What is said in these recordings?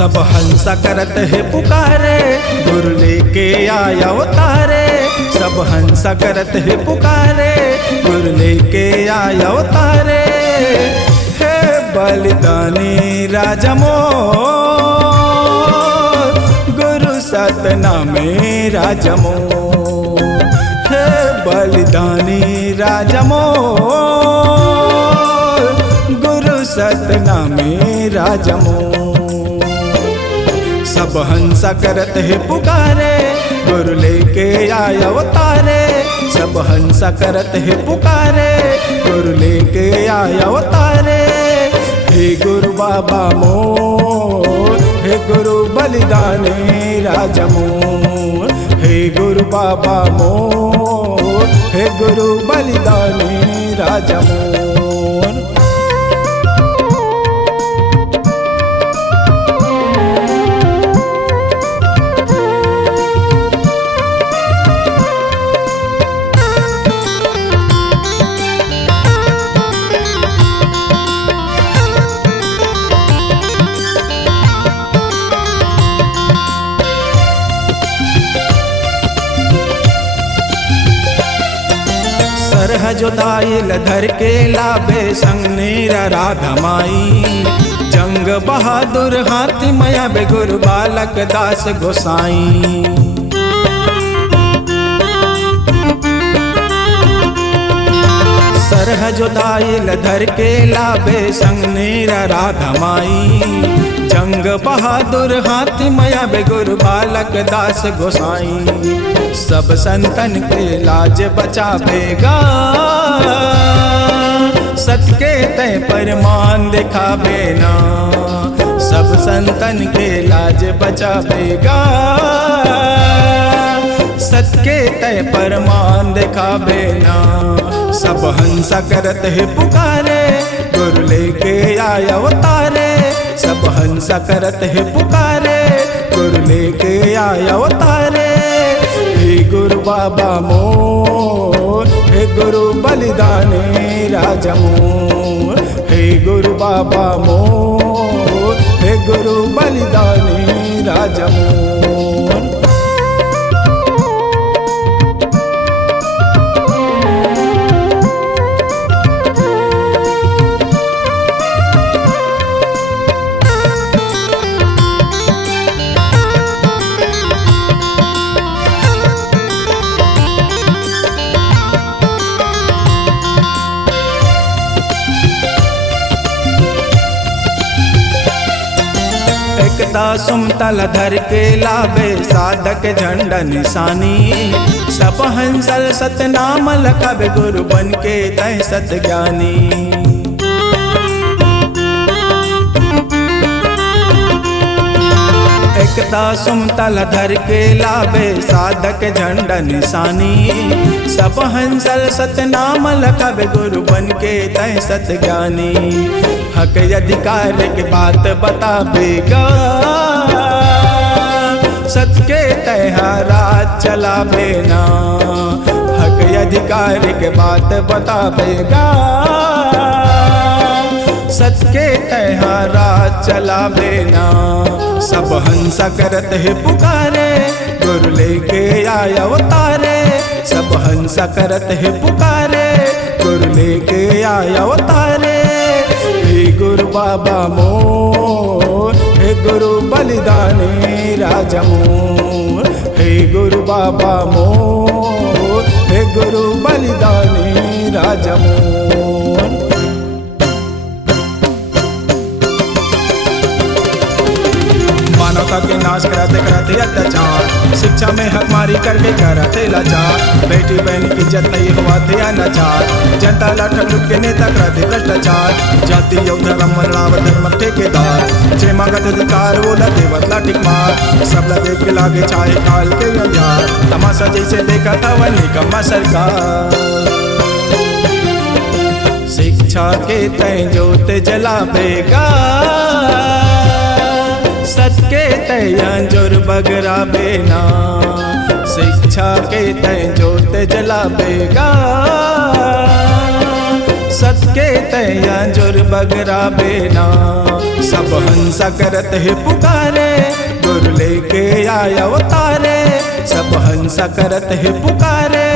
सब हंसा करत है पुकारे, गुरु लेके आया अवतारे। सब हंसा करत है पुकारे, गुरु लेके आया अवतारे। हे बलिदानी राजा मोर, गुरु सतनामे राजा मोर। हे बलिदानी राजा मोर, गुरु सतनामे राजा मोर। सब हंसा करत है पुकारे, गुरु लेके आया अवतारे। सब हंसा करत है पुकारे, गुरु लेके आया अवतारे। हे गुरु बाबा मोर, हे गुरु बलिदानी राजा मोर। हे गुरु बाबा मोर, हे गुरु बलिदानी राजा मोर। सरह जोताइल धर के लाभे संग नीरा राधा माई। जंग बहादुर हाथी मया बे गुरु बालक दास गोसाई। सरह जोताइल धर के लाभे संग नीरा राधा माई। जंग बहादुर हाथी मया बे गुरु बालक दास गोसाई। सब संतन के लाज बचावेगा, सत के तय परमान दिखावे ना। सब संतन के लाज बचावेगा, सत के तय परमान दिखावे ना। सब हंसा करत है पुकारे, गुरु लेके आया अवतारे। सब हंसा करत है पुकारे, गुरु लेके आया अवतारे। हे गुरु बाबा मोर, हे गुरु बलिदानी राजा मोर। हे गुरु बाबा मोर, हे गुरु बलिदानी राजा मोर। एकता सुमतल धर के लाभे साधक झंडा निशानी। सब हंसल सतनाम लखबे गुरु बन के तय सत ज्ञानी। एकता सुमतल धर के लाभे साधक झंडा निशानी। सब हंसल सतनाम लखबे गुरु बन के तय सत ज्ञानी। हक अधिकार की बात बतावेगा, सच के तैहारा चलावे ना। हक अधिकार की बात बतावेगा, सच के तैहारा चलावे ना। सब हंसा करत है पुकारे, गुरु लेके आया अवतारे। सब हंसा करत है पुकारे, गुरु लेके आया अवतारे। हे गुरु बाबा मोर, हे गुरु बलिदानी राजा मोर। हे गुरु बाबा मोर, हे गुरु बलिदानी राजा मोर। मानवता के नाश कराते कराते अत्याचार, शिक्षा में हकमारी करके कराते लाचार। बेटी बहन की इज्जत नहीं हुआ थे अनाचार, जनता लाठ लुट के नेता कराते भ्रष्टाचार। जाति धर्म लड़ाव धर्म ठेकेदार, जे मांगत अधिकार वो लते बदला टिक मार। सब देख के लागे चाहे काल के अंधियार, तमाशा जैसे देखा था वह निकम्मा सरकार। शिक्षा के तय जोत जलावेगा, सच के तय अंजुर बगरावे ना। शिक्षा के तय जोत जलावेगा, सत के तैया जुर बगरा बेना। सब हंसा करत है पुकारे, गुरु लेके आया अवतारे। सब हंसा करत है पुकारे,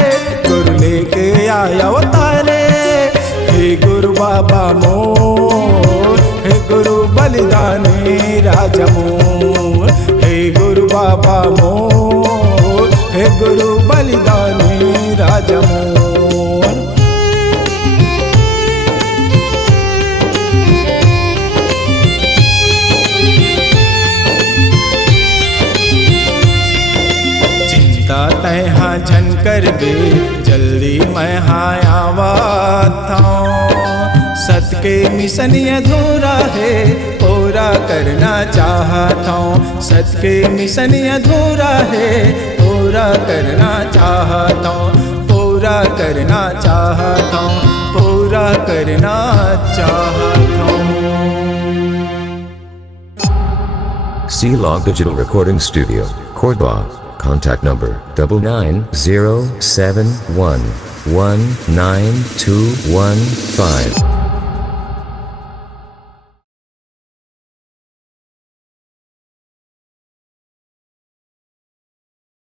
गुरु लेके आया अवतारे। हे गुरु बाबा मोर, हे गुरु बलिदानी राजा मोर। हे गुरु बाबा मोर, हे गुरु बलिदानी राजा मोर। तैहा झनकर बे जल्दी मैं हाँ आवत हूँ। सत के मिशन अधूरा है पूरा करना चाहता हूँ। सत के मिशन अधूरा है पूरा करना चाहता हूँ। पूरा करना चाहता हूँ, पूरा करना चाहता हूँ। C-Log Digital Recording Studio, Cordoba. Contact number 9907119215.